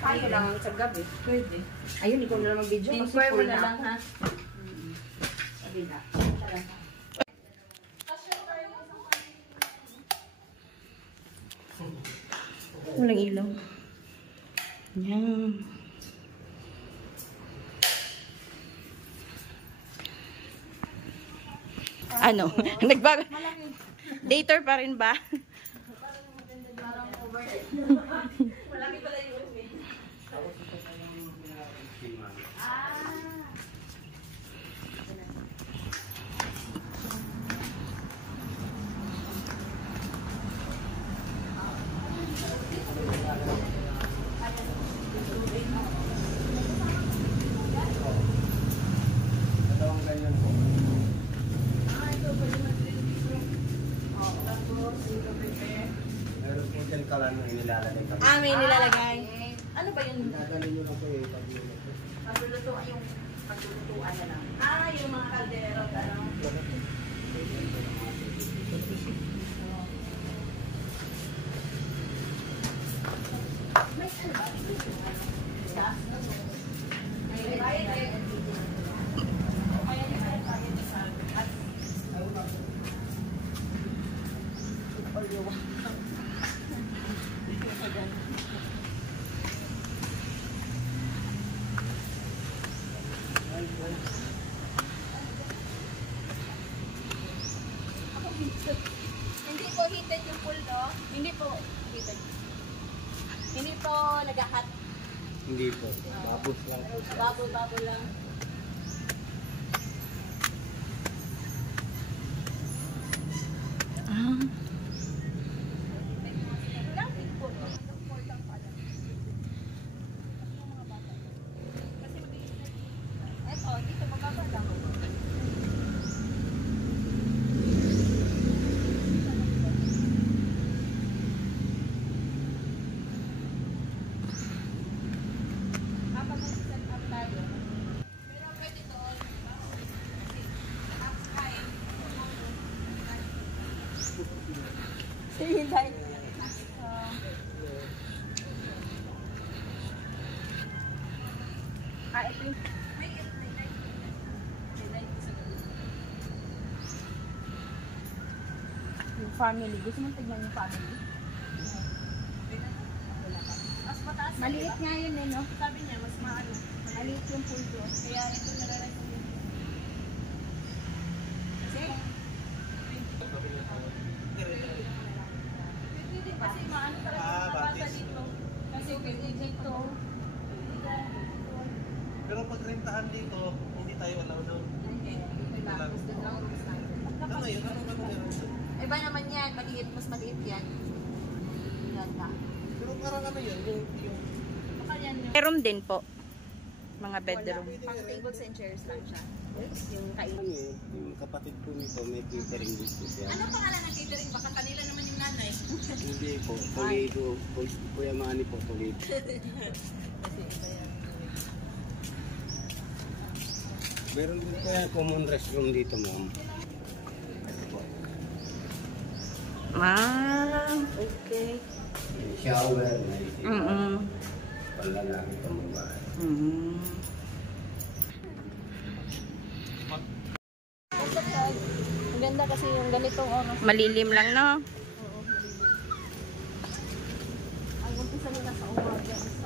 Tayo lang sa gabi. Pwede. Ayun, ikaw na lang mag-video. Inquire mo na lang, ha? Sabi na. Walang ilaw. Yan. Ano? Nagbago. Dater pa rin ba? Malaki pala yung Dalawang ganyan po. ito pwede mag-release. Tapos, ito pepe. Meron po dyan kalan na inilalagay kami. May nilalagay. Ano ba yun? Gagaling nyo na po yung pagluluto. Paglulutuan yung paglulutuan na lang. Yung mga kaldero. Ano? Hindi po heated yung pool, no? Hindi po heated. Hindi po nag-hot. Hindi po. Babos lang po. Bubble lang. Dito mababa lang. Hinday. Ito yung family. Gusto mo tignan yung family? Maliit nga yun eh, no? Sabi niya, mas maano. Maliit yung pool ko. Kaya ito nare-recommend. Kasi maano talaga yung bata dito. Kasi dito. Pero pag rentahan dito, hindi tayo allow doon. Ano ngayon? Ano meron doon? Iba naman yan. Maliit. Mas maliit yan. Yan na. Pero parang ano yun? Yung Bedroom din po. Mga bedroom. Pang tables and chairs lang siya. Yung ano eh, yung kapatid ko nito may catering business yan. Ano pangalan ng catering? Baka kanila naman yung nanay. Hindi po. Toledo. Kuya Manny po. Toledo. Meron din kaya common restroom dito, ma'am. Okay. May shower, may panlalaki pang babae. Maganda kasi yung ganitong oras. Malilim lang, no? Oo, malilim. Ang umpisa nila sa umaga is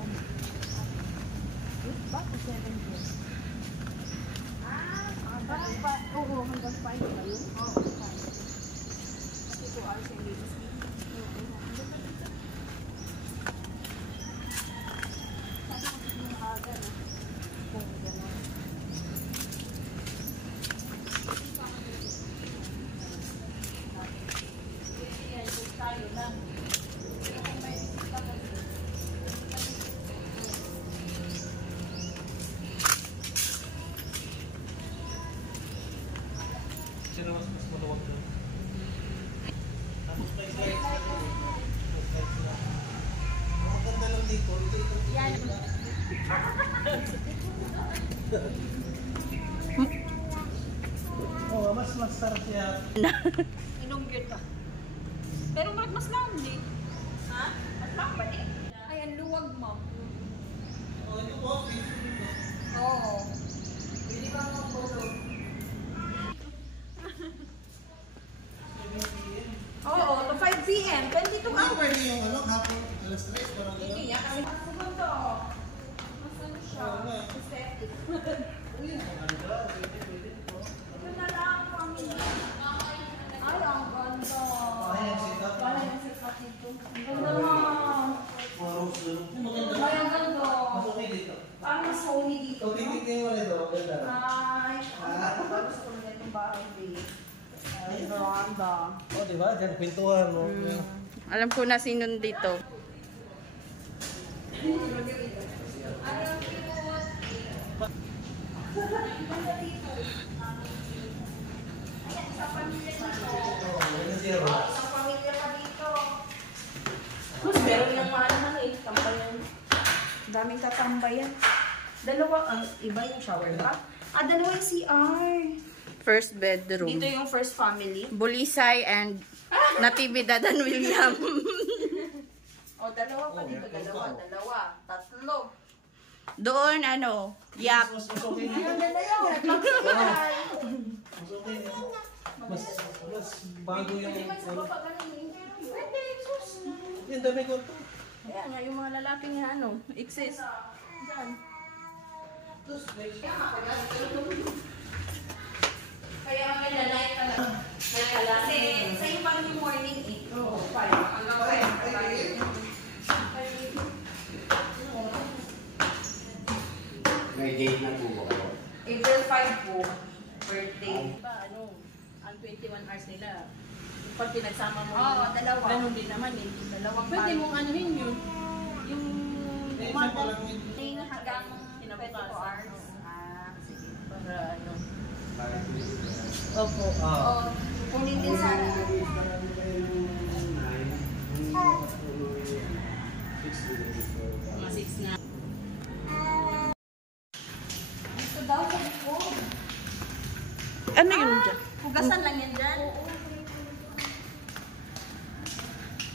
bakit 7 years? Parang pa, oo, hanggang 5 ba yun? Oo, 5. Kasi 2 hours yung ladies. Sabi ko yung aga, no? Kung gano'n. Tayo lang. Sino mas maluwag doon? Tapos may slide. Maganda lang dito. Yan. Oo, mas sarap siya. Inunggit ka. Pero mas lang, eh. Ha? Mas lang ba, eh? Ay, ang luwag mo. Ang ganda. Mas okay dito. Parang mas homey dito. Kung titignan mo nito, ganda. Ay, gusto ko na itong bahay din. Ay, veranda. Oh, di ba? Diyan, pintuan mo. Alam ko na sino dito. Isang pamilya pa dito. Mas meron yung maanahan eh. Tambayan. Daming katambayan. Dalawa, iba yung shower ba? Dalawa yung CR. First bedroom. Dito yung first family. Bulisay and Natividad and William. Dalawa pa dito. Dalawa. Tatlo. Doon, ano, yap. Mas okay dito. Ang ganda yun. Nagpapagay. Mas okay dito. Mas bago yung... Pwede, sus. Yung dami ko to. Kaya nga, yung mga lalaki nga, ano, exist. Diyan. Kaya may lalay ka lang. Kasi sa yung pang morning 8. Oo, 5. Hanggang 5. May date na po ako. April 5 po. Birthday. Ano, ang 21 hours nila. Pag pinagsama mo, dalawa. ganun din naman eh. Dalawang Pwede time. mong anuhin yun. Yung Isa pa lang yun. Hanggang 22 kinabukasan. hours. Sige, para ano. Opo. Oo. Kunin din sana. Mga 6 na. Ito daw sa likod. Ano yun dyan? Hugasan lang yan dyan.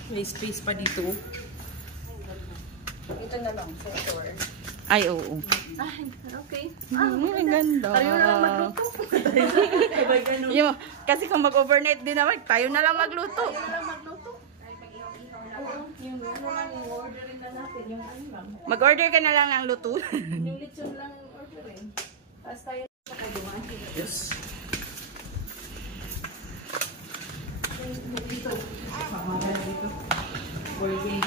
May space pa dito. Ito na lang, sector. Ay, oo. Ay, okay. Ang ganda. Tayo na lang magluto. Yung, kasi kung mag-overnight din naman, tayo na lang magluto. Tayo na lang magluto. Ay, mag-ihaw-ihaw lang. Yung Ano lang yung orderin na natin, yung ano lang. Mag-order ka na lang ng luto. Yung lechon lang yung orderin. Tapos tayo na kaduman. Yes. Dito. Mga dito. Working.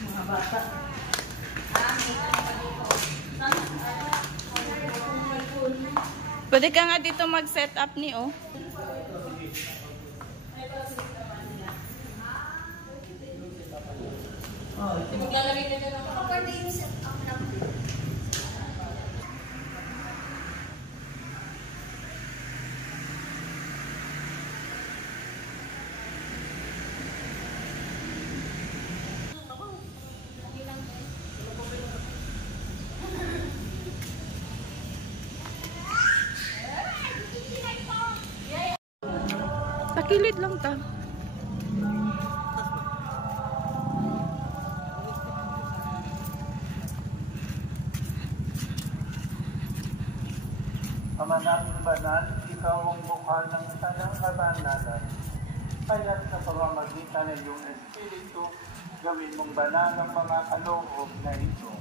Mga bata. Pwede ka nga dito mag-set up ni, oh. Maglalagay ka na lang. Pwede yung set up lang. Takilid lang ta. Ama naming banal, ikaw ang mukha ng tanang kabanalan. Kaya't sa pamamagitan ng iyong Espiritu, gawin mong banal ang mga kaloob na ito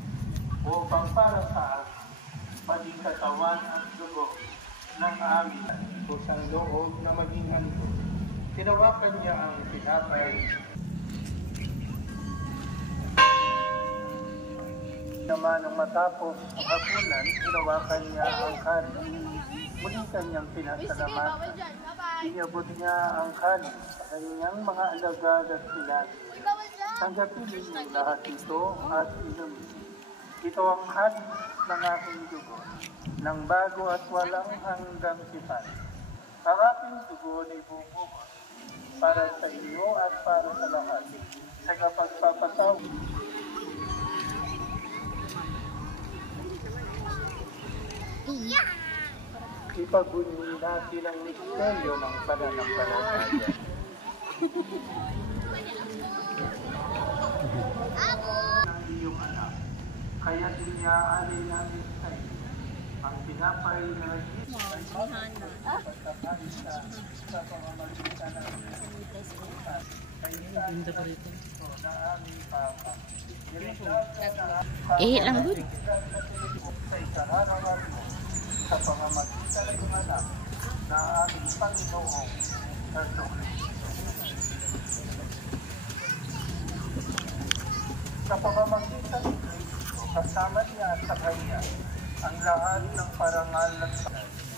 upang para sa amin, maging katawan at dugo ng amin kusang loob na maging handog. Tinawakan niya ang tinapay naman nung matapos ang hapunan, tinawakan niya ang kanin. Muling kanyang pinasalamatan. Inabot niya ang kanin sa kanyang mga alagad at pinag. Tanggapin ninyo lahat ito at inumin. Ito ang kanin ng aking dugo, ng bago at walang hanggang tipan. Ang aking dugo ni bubuhos para sa inyo at para sa lahat. Sa kapagpapatawid. Ipagbunyi natin ang misteryo ng pananampalataya. Ang iyong anak, kaya din niya alay namin sa iyo. Ang pinapay na naging ay pagkakain sa pamamagitan ng Pilipinas. Kaya ito na aming Papa. Lang good. Sa ikararangan mo, sa pamamagitan ng iyong anak na aming Panginoong Jesucristo. Sa pamamagitan ni Kristo, kasama niya sa Kanya ang lahat ng parangal ng Panginoon.